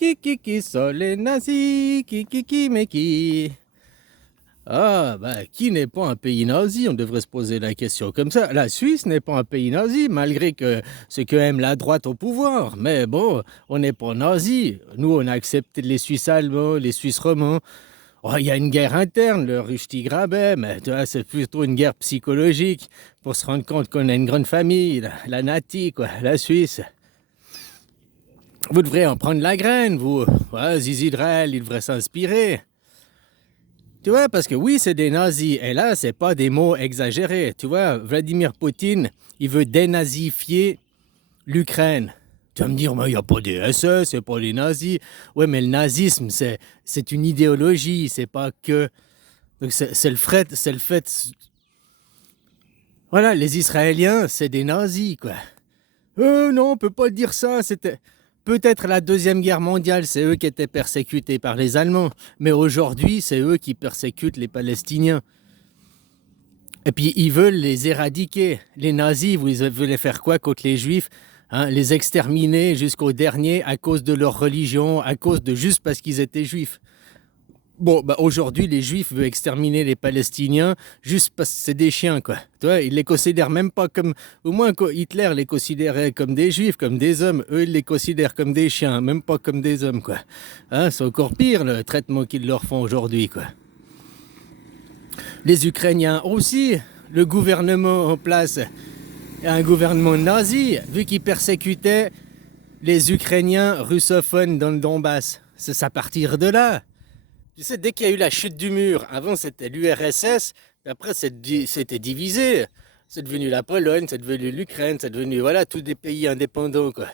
Qui sont les nazis? Mais qui? Ah, bah, qui n'est pas un pays nazi? On devrait se poser la question comme ça. La Suisse n'est pas un pays nazi, malgré que ce que aime la droite au pouvoir. Mais bon, on n'est pas nazi. Nous, on a accepté les Suisses allemands, les Suisses romands. Oh, il y a une guerre interne, le Rushdie Grabet, mais tu vois, c'est plutôt une guerre psychologique pour se rendre compte qu'on a une grande famille, la Nati, quoi, la Suisse. Vous devrez en prendre la graine, vous. Ouais, Zizi Drel, il devrait s'inspirer. Tu vois, parce que oui, c'est des nazis. Et là, c'est pas des mots exagérés. Tu vois, Vladimir Poutine, il veut dénazifier l'Ukraine. Tu vas me dire, mais il n'y a pas des SS, c'est pas des nazis. Ouais, mais le nazisme, c'est une idéologie, c'est pas que. Donc c'est le fait. Voilà, les Israéliens, c'est des nazis, quoi. Non, on peut pas dire ça. C'était peut-être la Deuxième Guerre mondiale, c'est eux qui étaient persécutés par les Allemands. Mais aujourd'hui, c'est eux qui persécutent les Palestiniens. Et puis, ils veulent les éradiquer. Les nazis, vous voulez faire quoi contre les Juifs, hein? Les exterminer jusqu'au dernier à cause de leur religion, à cause de juste parce qu'ils étaient juifs. Bon, bah aujourd'hui, les Juifs veulent exterminer les Palestiniens juste parce que c'est des chiens, quoi. Tu vois, ils les considèrent même pas comme... Au moins, Hitler les considérait comme des Juifs, comme des hommes. Eux, ils les considèrent comme des chiens, même pas comme des hommes, quoi. Hein, c'est encore pire, le traitement qu'ils leur font aujourd'hui, quoi. Les Ukrainiens aussi, le gouvernement en place est un gouvernement nazi, vu qu'il persécutait les Ukrainiens russophones dans le Donbass. C'est à partir de là. Tu sais, dès qu'il y a eu la chute du mur, avant c'était l'URSS, après c'était divisé. C'est devenu la Pologne, c'est devenu l'Ukraine, c'est devenu, voilà, tous des pays indépendants, quoi.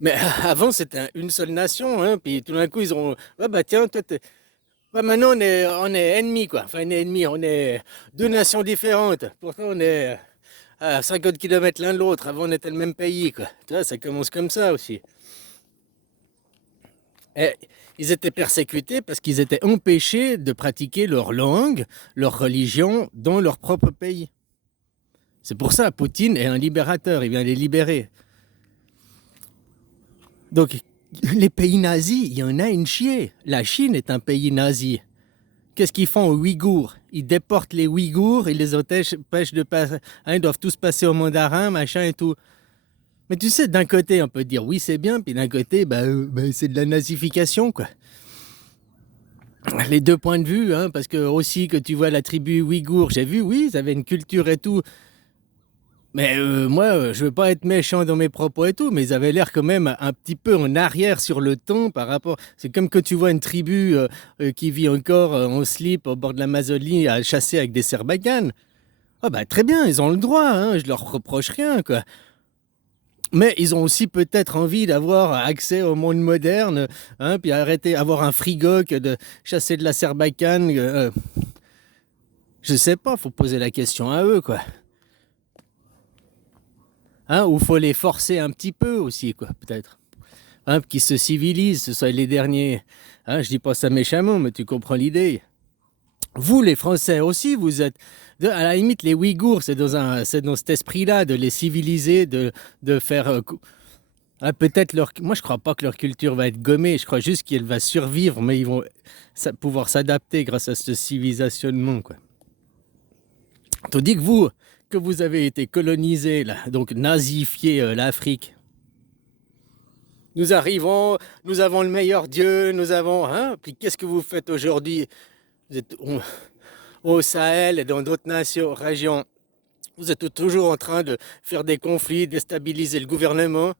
Mais avant c'était une seule nation, hein, puis tout d'un coup ils ont, ouais, bah tiens, toi, ouais, maintenant on est ennemis, quoi. Enfin, on est ennemis, on est deux nations différentes. Pourtant on est à 50 km l'un de l'autre. Avant on était le même pays, quoi. Tu vois, ça commence comme ça aussi. Et ils étaient persécutés parce qu'ils étaient empêchés de pratiquer leur langue, leur religion dans leur propre pays. C'est pour ça que Poutine est un libérateur, il vient les libérer. Donc, les pays nazis, il y en a une chier. La Chine est un pays nazi. Qu'est-ce qu'ils font aux Ouïghours? Ils déportent les Ouïghours, ils les empêchent de passer. Hein, ils doivent tous passer au mandarin, machin et tout. Mais tu sais, d'un côté, on peut dire oui, c'est bien, puis d'un côté, c'est de la nazification, quoi. Les deux points de vue, hein, parce que aussi que tu vois la tribu ouïghour, j'ai vu, oui, ils avaient une culture et tout, mais moi, je veux pas être méchant dans mes propos et tout, mais ils avaient l'air quand même un petit peu en arrière sur le temps par rapport. C'est comme que tu vois une tribu qui vit encore en slip au bord de l'Amazonie à chasser avec des serbacanes. Ah bah très bien, ils ont le droit, hein, je leur reproche rien, quoi. Mais ils ont aussi peut-être envie d'avoir accès au monde moderne, hein, puis arrêter d'avoir un frigo que de chasser de la serbacane. Je sais pas, faut poser la question à eux, quoi. Hein, ou faut les forcer un petit peu aussi, quoi, peut-être. Hein, qu'ils se civilisent, ce soit les derniers. Hein, je dis pas ça méchamment, mais tu comprends l'idée. Vous, les Français aussi, vous êtes... à la limite, les Ouïghours, c'est dans cet esprit-là de les civiliser, de faire... ah, peut-être leur... Moi, je crois pas que leur culture va être gommée. Je crois juste qu'elle va survivre, mais ils vont pouvoir s'adapter grâce à ce civilisationnement, quoi. Tandis que vous avez été colonisé, là, donc nazifié l'Afrique. Nous arrivons, nous avons le meilleur Dieu, nous avons... Hein, puis qu'est-ce que vous faites aujourd'hui? Vous êtes au Sahel et dans d'autres nations, régions. Vous êtes toujours en train de faire des conflits, déstabiliser le gouvernement,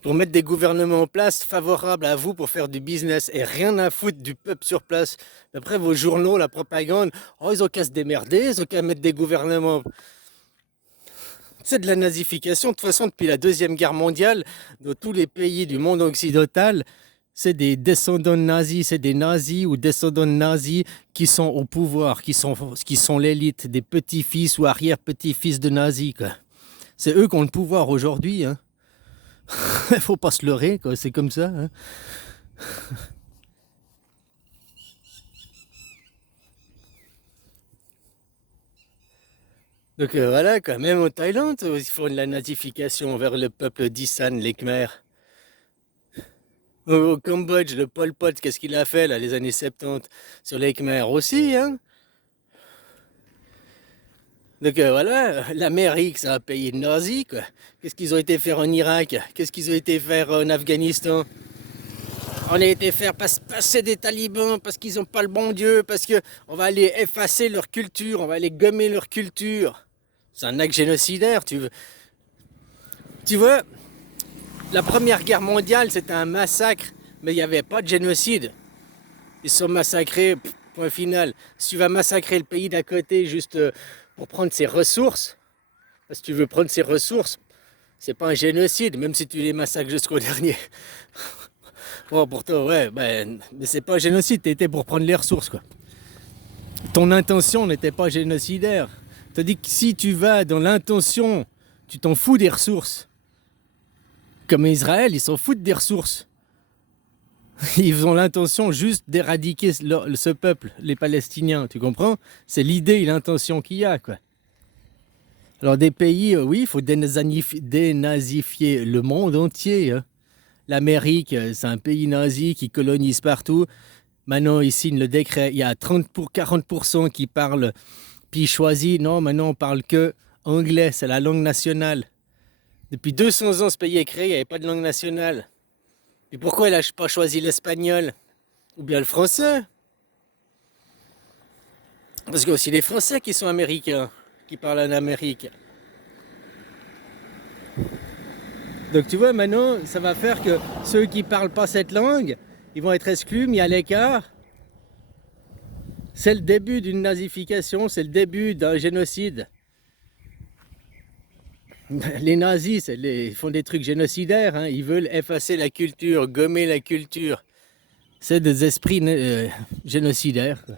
pour mettre des gouvernements en place favorables à vous pour faire du business et rien à foutre du peuple sur place. D'après vos journaux, la propagande, oh, ils ont qu'à se démerder, ils ont qu'à mettre des gouvernements. C'est de la nazification. De toute façon, depuis la Deuxième Guerre mondiale, dans tous les pays du monde occidental, c'est des descendants de nazis, c'est des nazis ou descendants de nazis qui sont au pouvoir, qui sont l'élite, des petits-fils ou arrière-petits-fils de nazis, quoi. C'est eux qui ont le pouvoir aujourd'hui, hein. Faut pas se leurrer, quoi. C'est comme ça, hein. Donc voilà, quand même en Thaïlande, ils font de la nazification vers le peuple d'Isan, les Khmers. Au Cambodge, le Pol Pot, qu'est-ce qu'il a fait là, les années 70 sur les Khmers aussi, hein? Donc voilà, l'Amérique, c'est un pays nazi, quoi. Qu'est-ce qu'ils ont été faire en Irak? Qu'est-ce qu'ils ont été faire en Afghanistan? On a été faire passer des talibans parce qu'ils n'ont pas le bon Dieu, parce qu'on va aller effacer leur culture, on va aller gommer leur culture. C'est un acte génocidaire, tu vois, la Première Guerre mondiale, c'était un massacre, mais il n'y avait pas de génocide. Ils sont massacrés, point final. Si tu vas massacrer le pays d'à côté juste pour prendre ses ressources, si tu veux prendre ses ressources, c'est pas un génocide, même si tu les massacres jusqu'au dernier. Bon, pourtant, ouais, ben, mais c'est pas un génocide, t'étais pour prendre les ressources, quoi. Ton intention n'était pas génocidaire. T'as dit que si tu vas dans l'intention, tu t'en fous des ressources. Comme Israël, ils s'en foutent des ressources. Ils ont l'intention juste d'éradiquer ce peuple, les Palestiniens, tu comprends? C'est l'idée et l'intention qu'il y a, quoi. Alors des pays, oui, il faut dénazifier le monde entier, hein. L'Amérique, c'est un pays nazi qui colonise partout. Maintenant, ils signent le décret. Il y a 40% qui parlent, puis choisis. Non, maintenant, on parle que anglais, c'est la langue nationale. Depuis 200 ans, ce pays est créé, il n'y avait pas de langue nationale. Et pourquoi il n'a pas choisi l'espagnol ou bien le français? Parce qu'il y a aussi les Français qui sont américains, qui parlent en Amérique. Donc tu vois, maintenant, ça va faire que ceux qui ne parlent pas cette langue, ils vont être exclus, mis à l'écart. C'est le début d'une nazification, c'est le début d'un génocide. Les nazis, ils font des trucs génocidaires, hein. Ils veulent effacer la culture, gommer la culture. C'est des esprits génocidaires, quoi.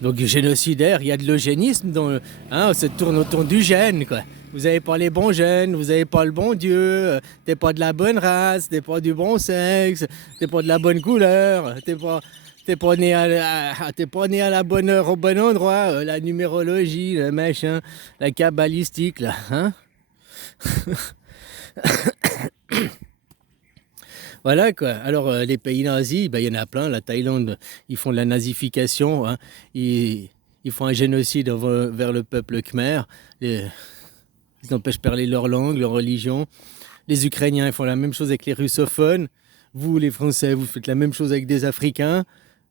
Donc génocidaire, il y a de l'eugénisme, hein, ça tourne autour du gène, quoi. Vous n'avez pas les bons gènes, vous n'avez pas le bon Dieu, t'es pas de la bonne race, t'es pas du bon sexe, t'es pas de la bonne couleur, t'es pas né t'es pas né à la bonne heure au bon endroit, la numérologie, le machin, la cabalistique, là, hein. Voilà quoi. Alors les pays nazis, ben, il y en a plein. La Thaïlande, ils font de la nazification, hein. Ils font un génocide vers le peuple khmer. Ils empêchent de parler leur langue, leur religion. Les Ukrainiens, ils font la même chose avec les russophones. Vous, les Français, vous faites la même chose avec des Africains.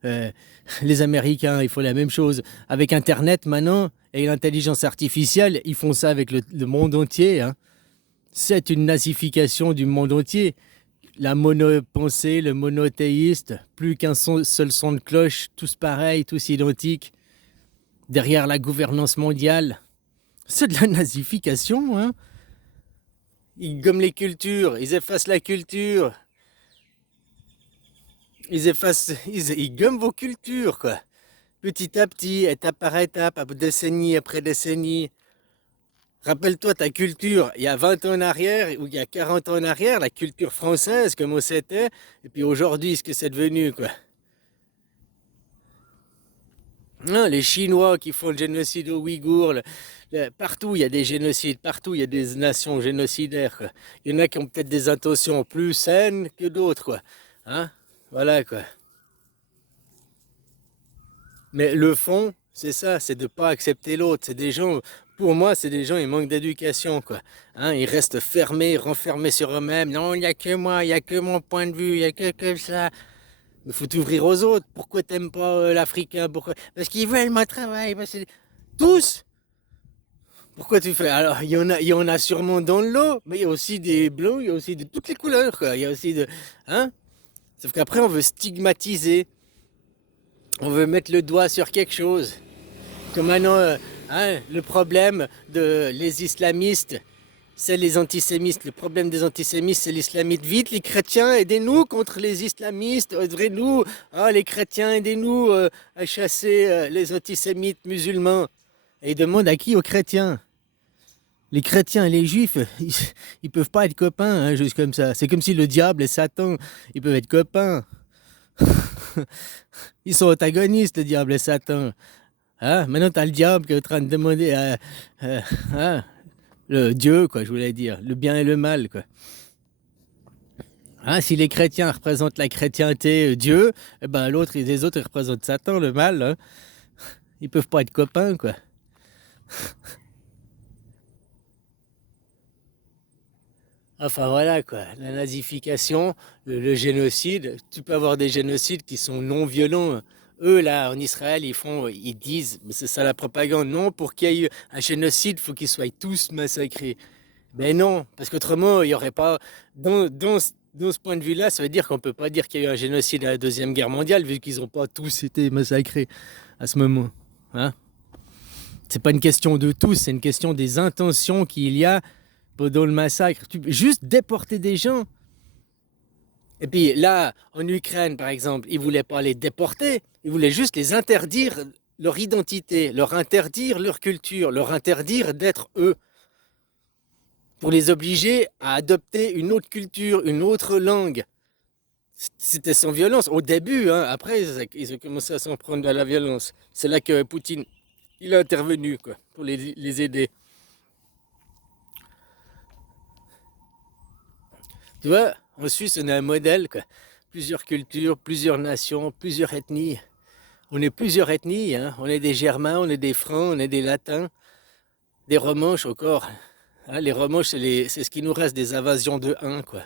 Les Américains, ils font la même chose avec Internet maintenant. Et l'intelligence artificielle, ils font ça avec le monde entier, hein. C'est une nazification du monde entier. La monopensée, le monothéiste, plus qu'un seul son de cloche, tous pareils, tous identiques, derrière la gouvernance mondiale. C'est de la nazification, hein. Ils gomment les cultures, ils effacent la culture. Ils gomment vos cultures, quoi. Petit à petit, étape par étape, décennie après décennie. Rappelle-toi ta culture, il y a 20 ans en arrière ou il y a 40 ans en arrière, la culture française, comment c'était, et puis aujourd'hui, ce que c'est devenu, quoi. Non, les Chinois qui font le génocide aux Ouïghours, partout il y a des génocides, partout il y a des nations génocidaires, quoi. Il y en a qui ont peut-être des intentions plus saines que d'autres, quoi. Hein? Voilà, quoi. Mais le fond, c'est ça, c'est de ne pas accepter l'autre. C'est des gens, pour moi, c'est des gens, ils manquent d'éducation, quoi. Hein, ils restent fermés, renfermés sur eux-mêmes. Non, il n'y a que moi, il n'y a que mon point de vue, il n'y a que ça. Il faut t'ouvrir aux autres. Pourquoi t'aimes pas l'Africain? Pourquoi? Parce qu'ils veulent mon travail. Tous. Pourquoi tu fais? Alors, il y en a sûrement dans l'eau, mais il y a aussi des blancs, il y a aussi de toutes les couleurs, quoi. Il y a aussi de... Hein? Sauf qu'après, on veut stigmatiser. On veut mettre le doigt sur quelque chose. Comme maintenant, hein, le problème les islamistes, c'est les antisémites. Le problème des antisémites, c'est l'islamite. Vite, les chrétiens, aidez-nous contre les islamistes. Aidez-nous, ah, les chrétiens, aidez-nous à chasser les antisémites musulmans. Et ils demandent à qui? Aux chrétiens. Les chrétiens et les juifs, ils peuvent pas être copains, hein, juste comme ça. C'est comme si le diable et Satan, ils peuvent être copains. Ils sont antagonistes, le diable et Satan. Hein? Maintenant, tu as le diable qui est en train de demander hein? Le Dieu, quoi, je voulais dire. Le bien et le mal, quoi. Hein, si les chrétiens représentent la chrétienté, Dieu, eh ben les autres ils représentent Satan, le mal. Hein. Ils peuvent pas être copains, quoi. Enfin voilà quoi, la nazification, le génocide, tu peux avoir des génocides qui sont non violents. Eux là en Israël ils disent, mais c'est ça la propagande, non, pour qu'il y ait eu un génocide, il faut qu'ils soient tous massacrés. Mais non, parce qu'autrement il n'y aurait pas, dans ce point de vue-là, ça veut dire qu'on ne peut pas dire qu'il y a eu un génocide à la Deuxième Guerre mondiale, vu qu'ils n'ont pas tous été massacrés à ce moment. Hein, c'est pas une question de tous, c'est une question des intentions qu'il y a pendant le massacre. Juste déporter des gens. Et puis là, en Ukraine, par exemple, ils ne voulaient pas les déporter, ils voulaient juste les interdire leur identité, leur interdire leur culture, leur interdire d'être eux, pour les obliger à adopter une autre culture, une autre langue. C'était sans violence au début, hein. Après ils ont commencé à s'en prendre à la violence. C'est là que Poutine, il a intervenu quoi, pour les aider. Tu vois, en Suisse, on a un modèle, quoi. Plusieurs cultures, plusieurs nations, plusieurs ethnies. On est plusieurs ethnies, hein. On est des Germains, on est des Francs, on est des Latins, des Romanches encore. Hein, les Romanches, c'est ce qui nous reste des invasions de Huns, quoi.